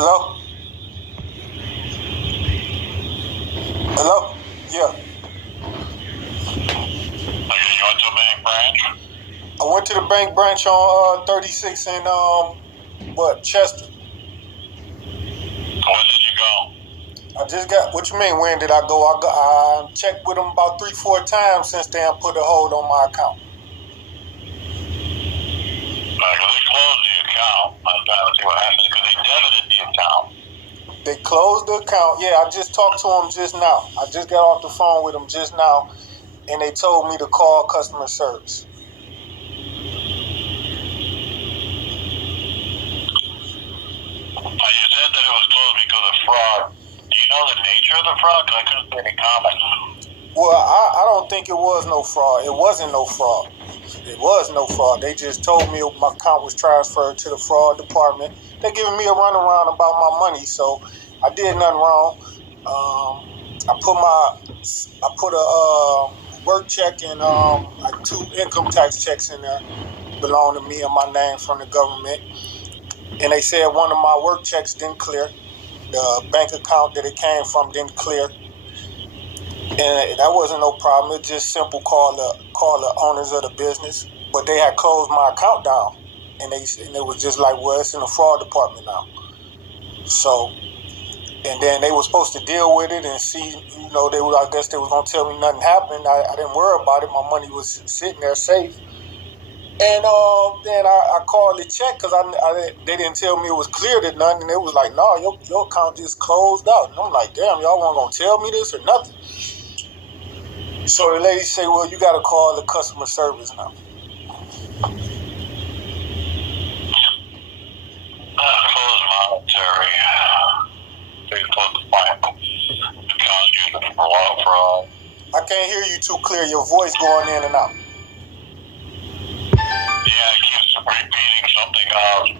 Hello? Hello? Yeah. Okay, you went to the bank branch? I went to the bank branch on 36 in Chester. When did you go? I just got. What you mean? When did I go? I checked with them about 3-4 times since they put a hold on my account. Because they closed the account. I'm trying to see what happened because they debited the account. They closed the account. Yeah, I just talked to them just now. I just got off the phone with them just now, and they told me to call customer service. You said that it was closed because of fraud. Do you know the nature of the fraud? Because I couldn't see any comments. Well, I don't think it was no fraud. It wasn't no fraud. It was no fraud. They just told me my account was transferred to the fraud department. They're giving me a runaround about my money, so I did nothing wrong. I put a work check and like 2 income tax checks in there belong to me and my name from the government. And they said one of my work checks didn't clear. The bank account that it came from didn't clear. And that wasn't no problem. It just simple call the owners of the business. But they had closed my account down. And it was just like, well, it's in the fraud department now. So, and then they were supposed to deal with it and see, I guess they was going to tell me nothing happened. I didn't worry about it. My money was sitting there safe. And then I called the check because they didn't tell me it was cleared or nothing. And it was like, no, your account just closed out. And I'm like, damn, y'all weren't going to tell me this or nothing. So the lady say, well, you got to call the customer service now. Closed monetary. They supposed to find account used for law fraud. I can't hear you too clear. Your voice going in and out. Yeah, it keeps repeating something else.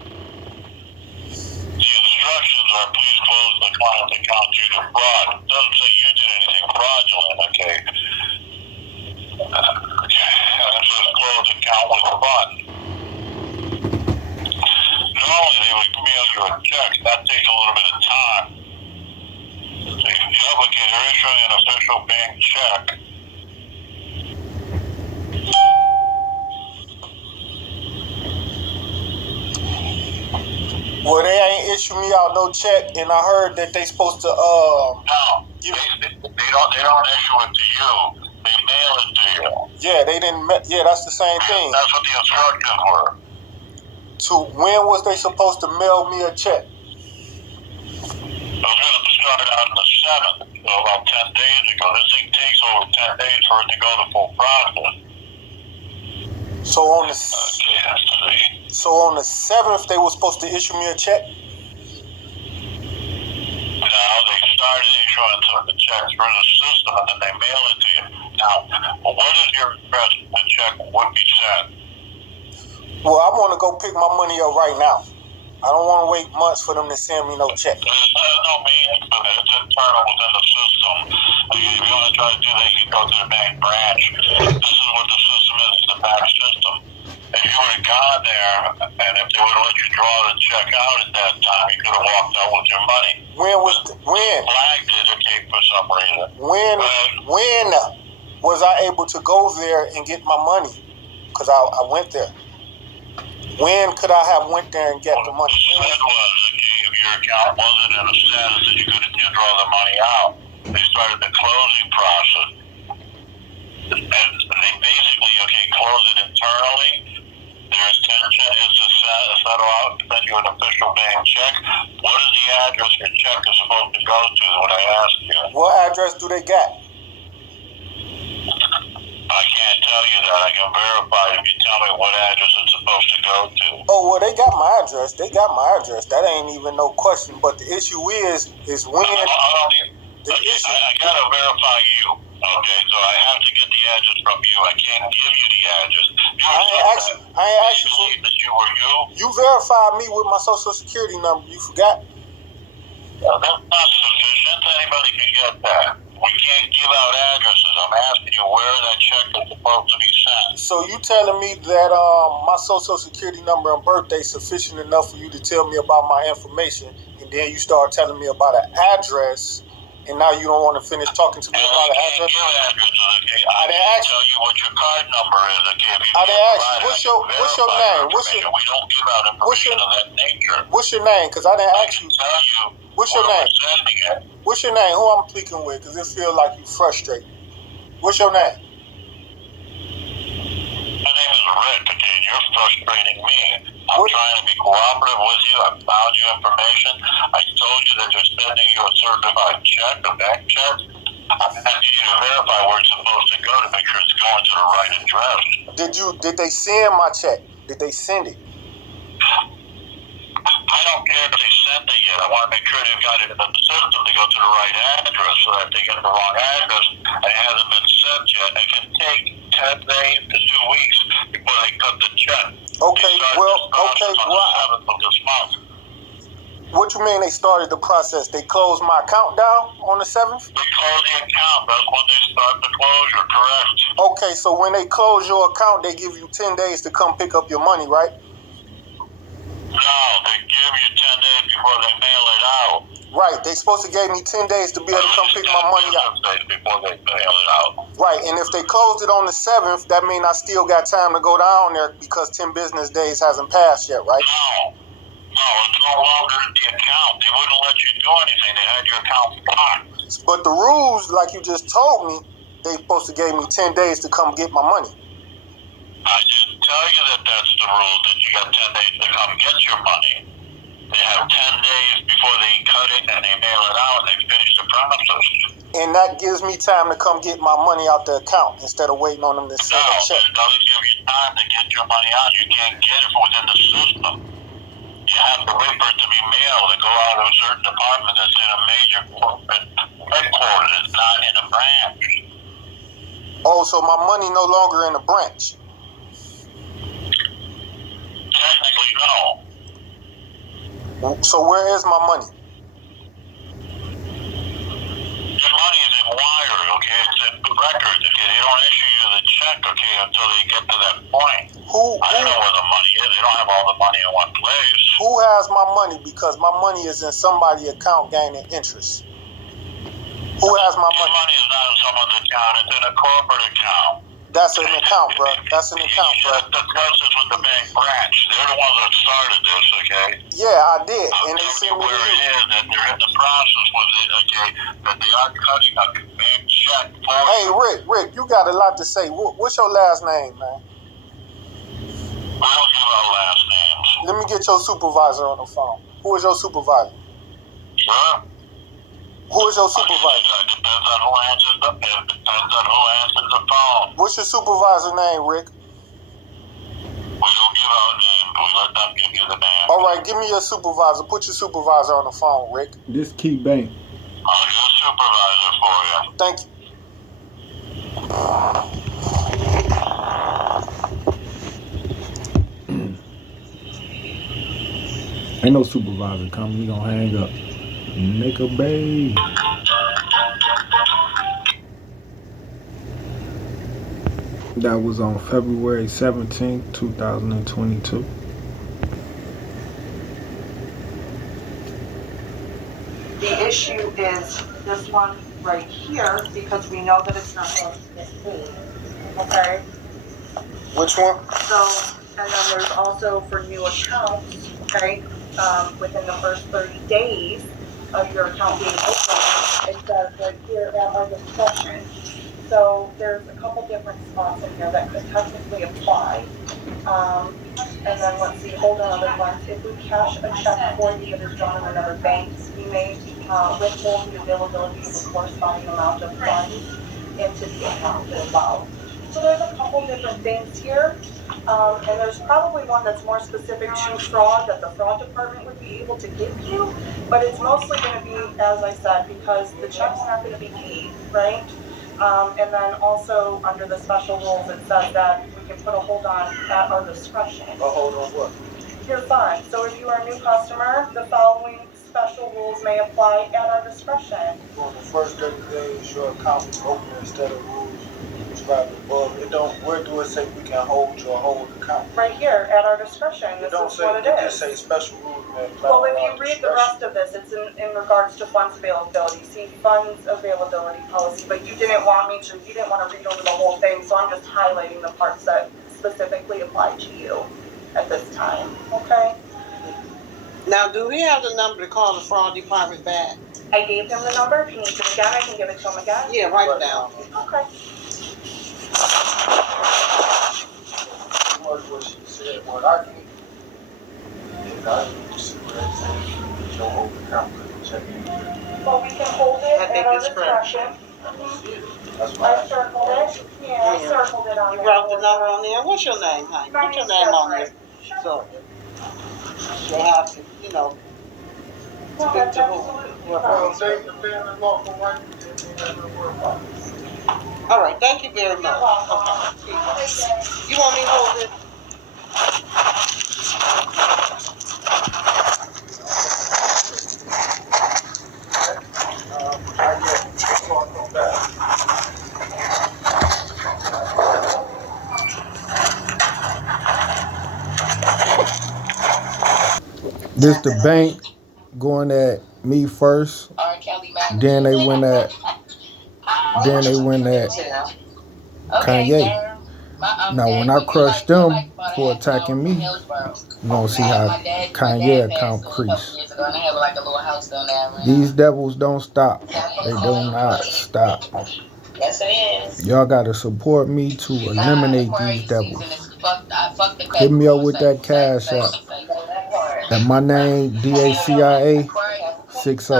The instructions are please close the client's account due to fraud. It doesn't say you did anything fraudulent, okay? And it says close account with a button. Normally they would mail you a check. That takes a little bit of time. The obligator are issuing an official bank check. Well, they ain't issue me out no check, and I heard that they supposed to No, they don't issue it to you. They mail it to you. Yeah, they didn't. Yeah, that's the same thing. That's what the instructions were. When was they supposed to mail me a check? It was going to start out on the 7th, so about 10 days ago. This thing takes over 10 days for it to go the full process. So on the 7th, they were supposed to issue me a check? No, they started issuing the checks through the system, and then they mail it to you. Now, what is your address the check would be sent? Well, I want to go pick my money up right now. I don't want to wait months for them to send me no check. There's no meaning for that. It's internal within the system. If you want to try to do that, you can go to the bank branch. This is what the system is, the bank system. If you would have gone there, and if they would have let you draw the check out at that time, you could have walked out with your money. When? Flagged it, okay, for some reason. When was I able to go there and get my money? Because I went there. When could I have went there and get the money? What it said was, if your account wasn't in a status that you couldn't draw the money out, they started the closing process. And they basically, close it internally. Their intention is to settle out, send you an official bank check. What is the address your check is supposed to go to, is what I asked you. What address do they got? I can't tell you that. I can verify if you tell me what address it's supposed to go to. Oh, well, they got my address. That ain't even no question. But the issue is when... I gotta verify you. Okay, so I have to get the address from you. I can't give you the address. I ain't asked you for... that you were you. You verified me with my social security number. You forgot? Well, that's not sufficient. Anybody can get that. We We can't give out addresses. I'm asking you where that check is supposed to be sent. So you telling me that my social security number and birthday sufficient enough for you to tell me about my information, and then you start telling me about an address, and now you don't want to finish talking to me about an address? Okay? I didn't tell you what your card number is. Okay? I didn't ask you. What's your name? We don't give out information of that nature. What's your name? Because I didn't ask you. Tell you. What's your name? What's your name? Who I'm speaking with? Because it feels like you frustrated. What's your name? My name is Rick, okay? You're frustrating me. I'm trying to be cooperative with you. I found you information. I told you that they're sending you a certified check, a bank check. I'm asking you to verify where it's supposed to go to make sure it's going to the right address. Did they send my check? Did they send it? I don't care if they sent it yet. I want to make sure they've got it in the system to go to the right address, so that if they get the wrong address and it hasn't been sent yet, it can take 10 days to 2 weeks before they cut the check. Okay, well, on the 7th of this month. What you mean they started the process? They closed my account down on the 7th? They close the account. That's when they start the closure, correct? Okay, so when they close your account, they give you 10 days to come pick up your money, right? No, they give you 10 days before they mail it out. Right, they supposed to give me 10 days to be able to come pick my money out. Before they mail it out. Right, and if they closed it on the 7th, that means I still got time to go down there because 10 business days hasn't passed yet, right? No, it's no longer in the account. They wouldn't let you do anything. They had your account blocked. But the rules, like you just told me, they supposed to give me 10 days to come get my money. I didn't tell you that that's the rule, that you got 10 days to come get your money. They have 10 days before they cut it and they mail it out and they finish the process. And that gives me time to come get my money out the account instead of waiting on them to send a check. It doesn't give you time to get your money out. You can't get it within the system. You have to wait for it to be mailed and go out of a certain department that's in a major corporate headquarters. It's not in a branch. Oh, so my money no longer in the branch? Technically, no. So where is my money? Your money is in wire, okay? It's in records, okay? They don't issue you the check, okay, until they get to that point. I don't know where the money is. They don't have all the money in one place. Who has my money? Because my money is in somebody's account gaining interest. Who has my money? Your money is not in someone's account. It's in a corporate account. That's an account, bro. That's an account, bro. You discuss this with the bank branch. They're the ones that started this, okay? Yeah, I did. I'll and they tell sent you me where it is, that they're in the process with it, okay? That they are cutting a bank check for you. Hey, Rick, you got a lot to say. What's your last name, man? I don't give out last names. Let me get your supervisor on the phone. Who is your supervisor? Huh? Who is your supervisor? It depends on who answers the phone. What's your supervisor name, Rick? We don't give out names. We let them give you the name. All right, give me your supervisor. Put your supervisor on the phone, Rick. This KeyBank. I'll get a supervisor for you. Thank you. Ain't no supervisor coming. We gonna hang up. Make a bay. That was on February 17th, 2022. The issue is this one right here, because we know that it's not going to get paid, okay? Which one? So, and then there's also for new accounts, okay? Within the first 30 days of your account being open, it says right here at our discretion. So there's a couple different spots in here that could technically apply. And then let's see, hold on other ones. If we cash a check for you that is drawn in another bank, we may withhold the availability of a corresponding amount of funds into the account as well. So there's a couple different things here. And there's probably one that's more specific to fraud that the fraud department would be able to give you. But it's mostly going to be, as I said, because the check's not going to be paid, right? And then also under the special rules, it says that we can put a hold on at our discretion. A hold on what? You're fine. So if you are a new customer, the following special rules may apply at our discretion. On the first 30 days, your account is open instead of rules described above. It don't. Where do it say we can hold your whole account? Right here, at our discretion. It This don't is say. what it It is. just say special rules may apply. Well, if at you our read the rest of this, it's in regards to funds availability. See, funds availability policy, but you didn't want to read over the whole thing, so I'm just highlighting the parts that specifically apply to you at this time, okay? Now, do we have the number to call the fraud department back? I gave him the number. If you need it again, I can give it to him again. Yeah, write it down. Okay. What she said, what I did. And I didn't see what it said. Your whole account couldn't check it. Well, we can hold it I think at our it's correct. discretion. I don't see it. That's why I circled it. Yeah, I circled it on You there. wrote the number on there. What's your name, honey? My Put your name's name on there. Catherine. So they have to, No, speak that's to who. absolutely Well, fine. they defend the lawful right, and they never worry about it. All right, thank you very much. You're welcome. Okay. Have a great day. You want me to hold it? I get fraud come back. This the bank going at me first. Then they went at Kanye. Now when I crush them for attacking me, you gonna see how Kanye account crease. These devils don't stop. They do not stop. Yes, it is. Y'all gotta support me to eliminate these devils. Hit me up with that cash app. And my name DACIA 60.